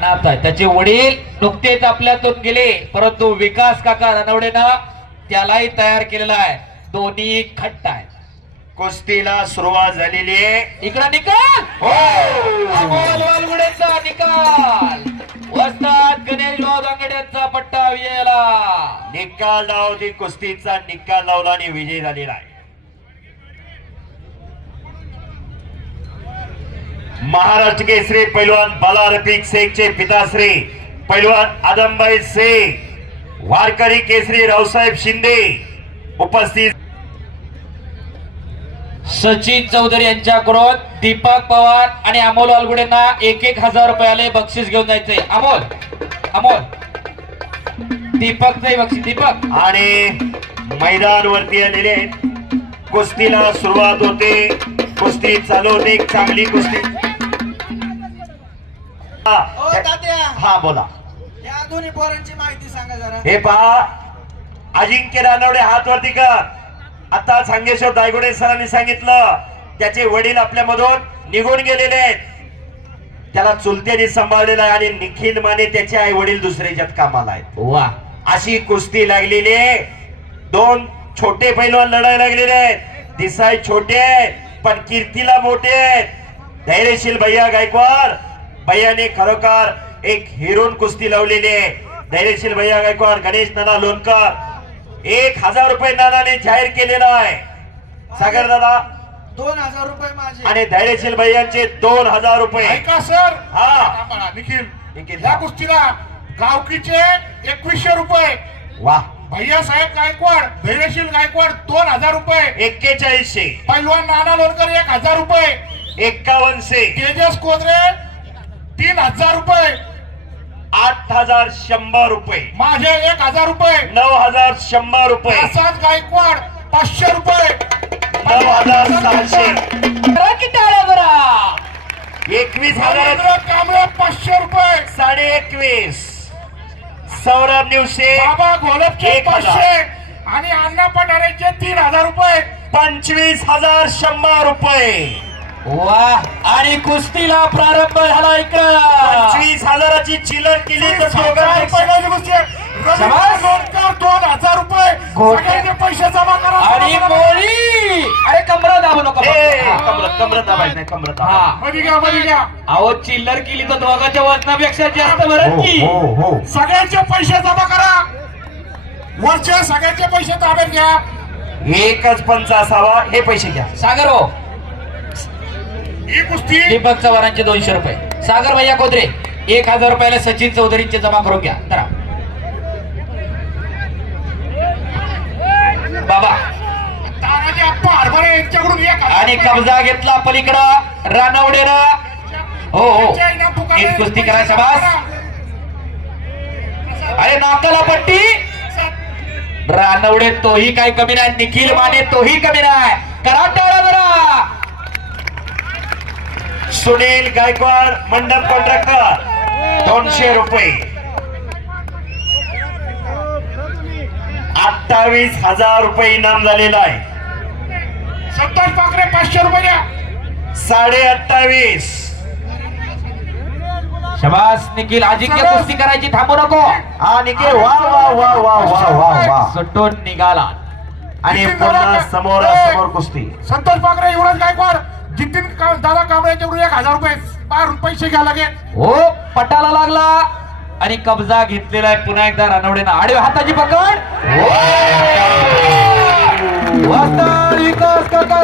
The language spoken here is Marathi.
अनाथ आहे. त्याचे वडील नुकतेच आपल्यातून गेले, परंतु विकास काका रानवडेनं त्यालाही तयार केलेला आहे. दोन्ही खट्ट आहेत. कुस्तीला सुरुवात झालेली आहे. इकडा निकाल अमोल वालगुडेचा निकाल. वस्ताद गणेश भाऊ दांगड्यांचा पट्टा विजयाला. निकाल लावली, कुस्तीचा निकाल लावला आणि विजय झालेला आहे. महाराष्ट्र केसरी पैलवान बाला रफिक शेखचे पिताश्री पैलवान आदमभाई शेख, वारकरी केसरी रावसाहेब शिंदे उपस्थित. सचिन चौधरी यांच्याकडून दीपक पवार आणि अमोल वालगुडेंना 1,000 रुपयाले बक्षीस घेऊन जायचंय. अमोल दीपकचंही बक्षीस. दीपक आणि मैदानवरती आलेले कुस्तीला सुरुवात होते. कुस्ती चालू होते. एक चांगली कुस्ती. हा बोला. या दोन्ही पोरांची माहिती सांगा जरा. हे पहा, अजिंक्य रानवडे हात वरती कर. आता सांगेश्वर दायगुडे सरांनी सांगितलं त्याचे वडील आपल्या मधून निघून गेलेले आहेत. त्याला चुलत्याने सांभाळलेला आहे आणि निखिल माने त्याचे आई वडील दुसऱ्याच्यात कामाला आहेत. वा, अशी कुस्ती लागलेली आहे. दोन छोटे पैलवान लढायला लागलेले आहेत. दिसाय छोटे पण कीर्तीला मोठे आहेत. धैर्यशील भैया गायकवाड भैयाने खरोखर एक हिरोन कुस्ती लावलेली आहे. धैर्यशील भैया गायकवाड, गणेश नाना लोणकर 1,000 रुपये नानाने जाहीर केलेला आहे. सागर दादा 2,000 रुपये माझे आणि धैर्यशील भैयांचे 2,000 रुपये. ऐका सर. हा निखिल या कुस्तीला गावकीचे 2,100 रुपये. वा, भैया साहेब गायकवाड, धैर्यशील गायकवाड 2,000 रुपये. 4100, पैलवान नाना लोणकर 1,000 रुपये. 5100, तेजस कोदरे 3,000 रुपये. 8,100 रुपये. माझे 1,000 रुपये. 9,100 रुपये. प्रसाद गायकवाड 500 रुपये. 9,600. बरा 21,000. रवींद्र कांबळे 500 रुपये. 21,500. सौरभ निवसे बाबा घोलपचे 1,000. 500 आणि अण्णा पठारेचे 3,000 रुपये. 25,100 रुपये. वा, आणि कुस्तीला प्रारंभ झाला. इकडं 25,000ची चिल्लर केली तर पहिल्याची गोष्टी शाबास. लोणकर 2,000 रुपये. सगळ्यांचे पैसे जमा करा. आणि मोळी. अरे कमरा दाबू नको. कमरत दाबायचं नाही, कमरत दाबायचं. हा, मध्ये घ्या मध्ये घ्या. अहो चिल्लर केली तर दोघांच्या वजनापेक्षा जास्त भरत की. हो. सगळ्यांचे पैसे जमा करा. वरच्या सगळ्यांचे पैसे ताब्यात घ्या. एकच पंच असावा. हे पैसे घ्या. सागर हो, ही कुस्ती दीपक चव्हाणांचे 200 रुपये. सागर भैया कोदरे 1,000 रुपयाला सचिन चौधरींचे जमा करून घ्या. जरा बाबा. तानाजी आप्पा हरभरे यांच्याकडून 1,000 आणि कब्जा घेतला पलीकडं रानवडेनं. हो, एक कुस्ती करा. शाबास. अरे नाकाला पट्टी. रानवडे तोही काही कमी नाही. निखिल माने तोही कमी नाही. करा टाळा जरा. सुनील गायकवाड मंडप कॉन्ट्रॅक्टर 200 रुपये. 28,000 रुपये इनाम झालेला आहे. संतोष पाकरे 500 रुपये द्या. 28,500. शाबास निखिल. अजिंक्य कुस्ती करायची, थांबू नको. हा निखिल, वा वा वा वा वा वा वा. सुटून निघाला. आणि पुन्हा समोरासमोर कुस्ती. संतोष पाकरे, युवराज गायकवाड, जितीन दादा कांबळे यांच्याकडून 1,000 रुपये बाहेरून पैसे घ्या लागेल. हो, पटाला लागला आणि कब्जा घेतलेला आहे पुन्हा एकदा रानवडेनं. आडव्या हाताची पकड. वाजता विकास काका